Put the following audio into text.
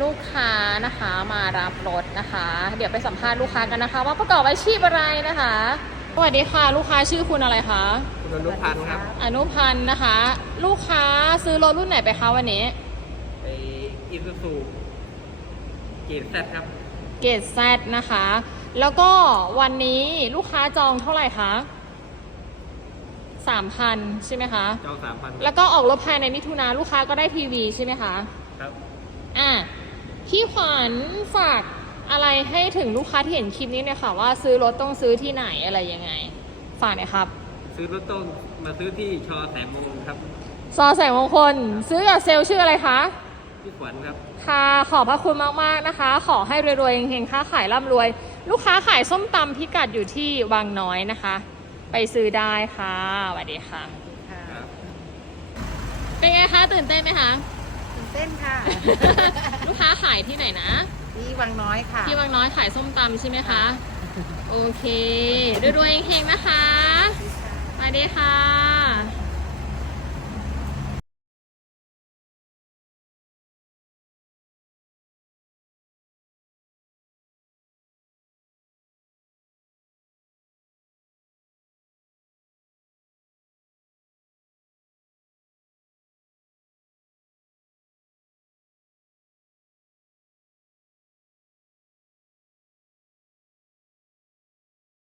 ลูกค้านะคะมารับรถนะคะ เดี๋ยวไปสัมภาษณ์ลูกค้ากันนะคะ ว่าประกอบอาชีพอะไรนะคะสวัสดีค่ะ ลูกค้าชื่อคุณอะไรคะคุณอนุพันธ์ครับอนุพันธ์นะคะ ลูกค้าซื้อรถรุ่นไหนไปคะวันนี้ไปอิซูซูเกียรแซดครับเกตแซนะคะ แล้วก็วันนี้ลูกค้าจองเท่าไหร่คะสามพันใช่ไหมคะจองสามพันแล้วก็ออกรถภายในมิถุนาลูกค้าก็ได้ทีวีใช่ไหมคะครับอะ พี่ขวัญฝากอะไรให้ถึงลูกค้าที่เห็นคลิปนี้เนี่ยค่ะ ว่าซื้อรถต้องซื้อที่ไหนอะไรยังไง ฝากหน่อยครับ ซื้อรถต้นมาซื้อที่ชอแสนมงคลครับซอแสงมงคล ซื้อกับเซลล์ชื่ออะไรคะ พี่ขวัญครับ ค่ะขอบพระคุณมาก ๆ นะคะ ขอให้รวยๆเฮงๆค้าขายร่ำรวย ลูกค้าขายส้มตำพิกัดอยู่ที่วังน้อยนะคะ ไปซื้อได้ค่ะสวัสดีค่ะครับเป็นไงคะ ตื่นเต้นไหมคะ ตื่นเต้นค่ะลูกค้า ขายที่ไหนนะ ที่วังน้อยค่ะ ที่วังน้อยขายส้มตำใช่ไหมคะ โอเครวยๆเฮงๆนะคะสวัสดีค่ะ